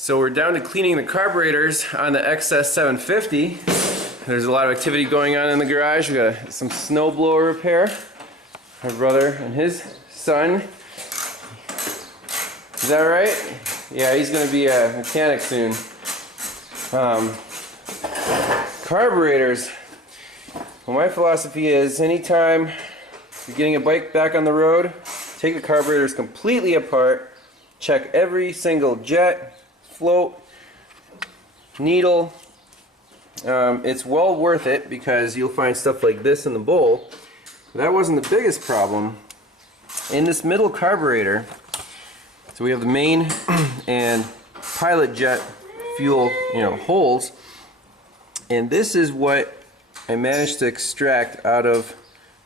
So we're down to cleaning the carburetors on the XS750. There's a lot of activity going on in the garage. We got some snowblower repair. My brother and his son. Is that right? Yeah, he's going to be a mechanic soon. Carburetors. Well, my philosophy is anytime you're getting a bike back on the road, take the carburetors completely apart, check every single jet, float, needle. It's well worth it because you'll find stuff like this in the bowl. But that wasn't the biggest problem. In this middle carburetor, so we have the main and pilot jet fuel, holes, and this is what I managed to extract out of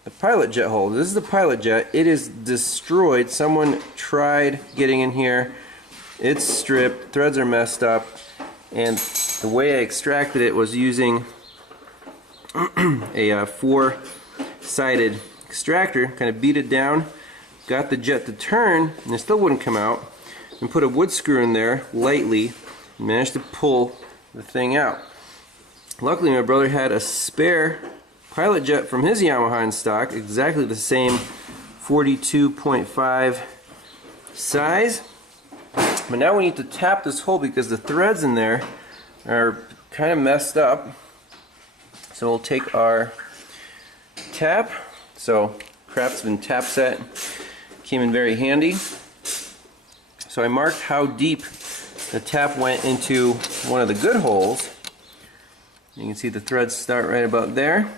the pilot jet hole. This is the pilot jet. It is destroyed. Someone tried getting in here. It's stripped. Threads are messed up. And the way I extracted it was using a four-sided extractor. Kind of beat it down. Got the jet to turn, and it still wouldn't come out. And put a wood screw in there lightly. And managed to pull the thing out. Luckily, my brother had a spare pilot jet from his Yamaha in stock, exactly the same 42.5 size. But now we need to tap this hole because the threads in there are kind of messed up. So we'll take our tap. So Craftsman tap set came in very handy. So I marked how deep the tap went into one of the good holes. You can see the threads start right about there.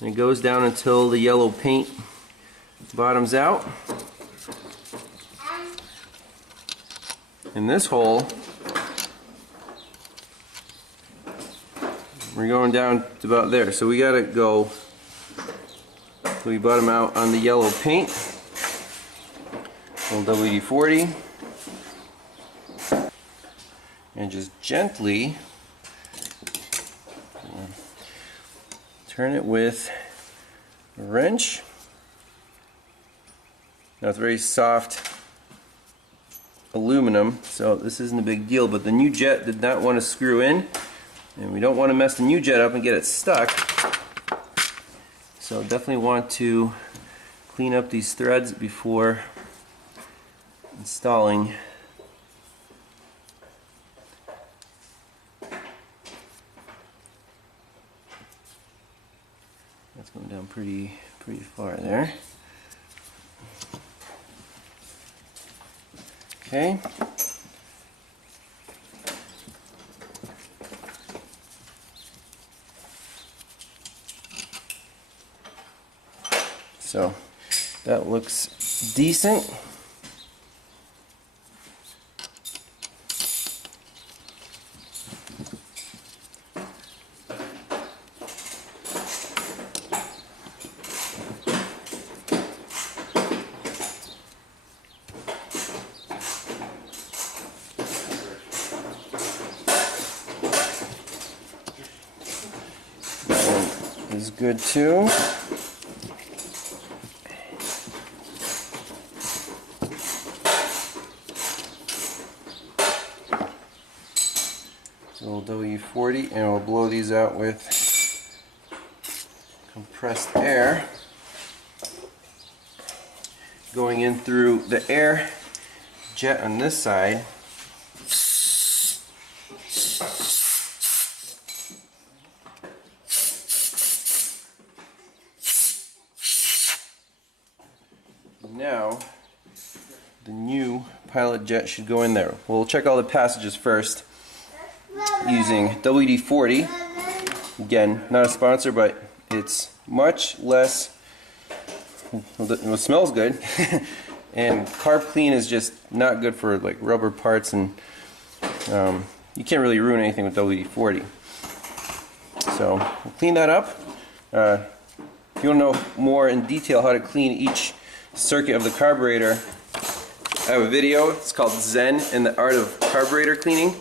And it goes down until the yellow paint bottoms out. In this hole, we're going down to about there. So we gotta go, we bottom out on the yellow paint. Little WD-40. And just gently turn it with a wrench. Now it's very soft aluminum, so this isn't a big deal, but the new jet did not want to screw in, and we don't want to mess the new jet up and get it stuck. So definitely want to clean up these threads before installing. That's going down pretty far there. Okay. So that looks decent. Is good too. So we'll W40 and we'll blow these out with compressed air going in through the air jet on this side. Now the new pilot jet should go in there. We'll check all the passages first using WD-40. Again, not a sponsor, but it's much less, it smells good. And carb clean is just not good for like rubber parts, and you can't really ruin anything with WD-40. So we'll clean that up. If you want to know more in detail how to clean each circuit of the carburetor, I have a video. It's called Zen and the Art of Carburetor Cleaning.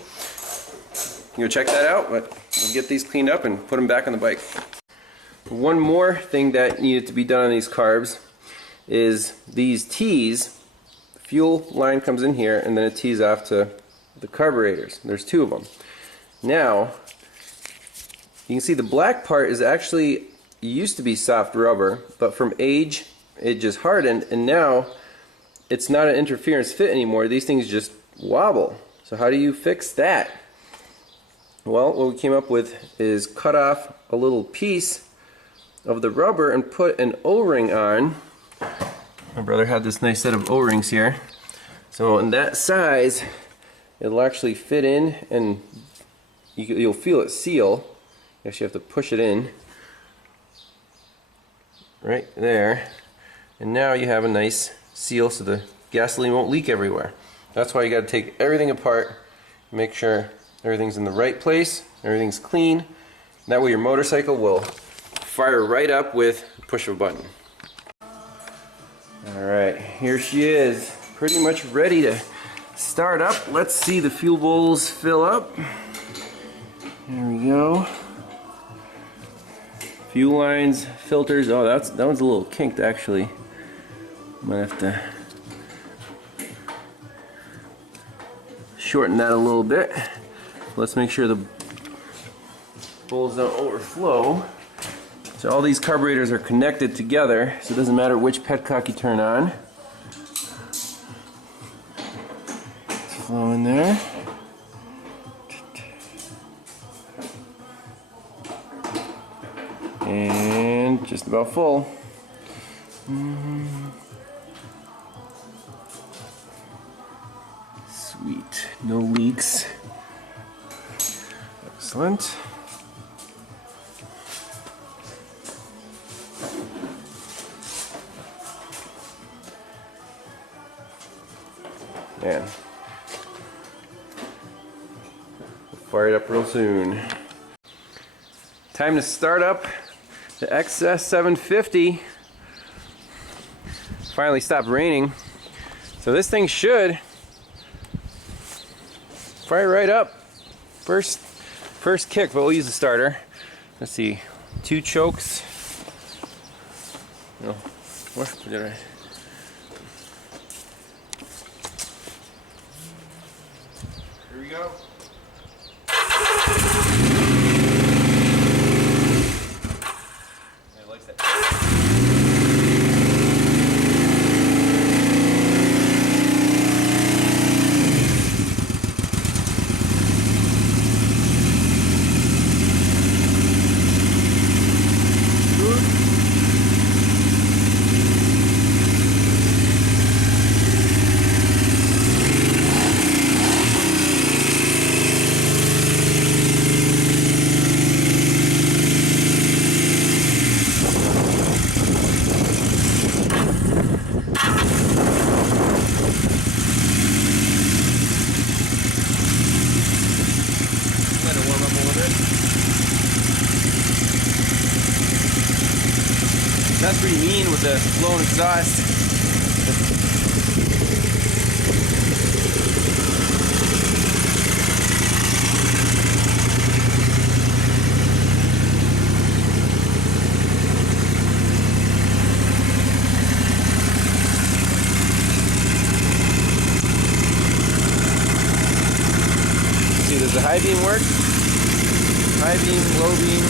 You go check that out, but we'll get these cleaned up and put them back on the bike. One more thing that needed to be done on these carbs is these tees. The fuel line comes in here and then it tees off to the carburetors. There's two of them. Now, you can see the black part is actually used to be soft rubber, but from age it just hardened, and now it's not an interference fit anymore. These things just wobble. So how do you fix that? Well, what we came up with is cut off a little piece of the rubber and put an O-ring on. My brother had this nice set of O-rings here. So in that size, it'll actually fit in, and you'll feel it seal. You actually have to push it in right there. And now you have a nice seal so the gasoline won't leak everywhere. That's why you got to take everything apart, make sure everything's in the right place, everything's clean. That way your motorcycle will fire right up with the push of a button. Alright, here she is, pretty much ready to start up. Let's see the fuel bowls fill up. There we go. Fuel lines, filters. Oh, that one's a little kinked actually. Might have to shorten that a little bit. Let's make sure the bowls don't overflow. So all these carburetors are connected together, so it doesn't matter which petcock you turn on. It's flowing there. And just about full. Sweet, no leaks. Excellent. Man, we'll fire it up real soon. Time to start up the XS750. Finally stopped raining, so this thing should fire right up. First kick, but we'll use the starter. Let's see, 2 chokes. No, what did I? Here we go. It likes that. That's pretty mean with the blown exhaust. See, does the high beam work? High beam, low beam.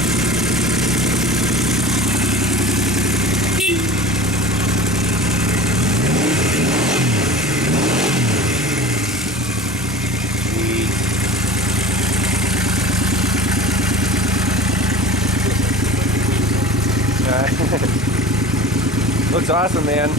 Looks awesome, man.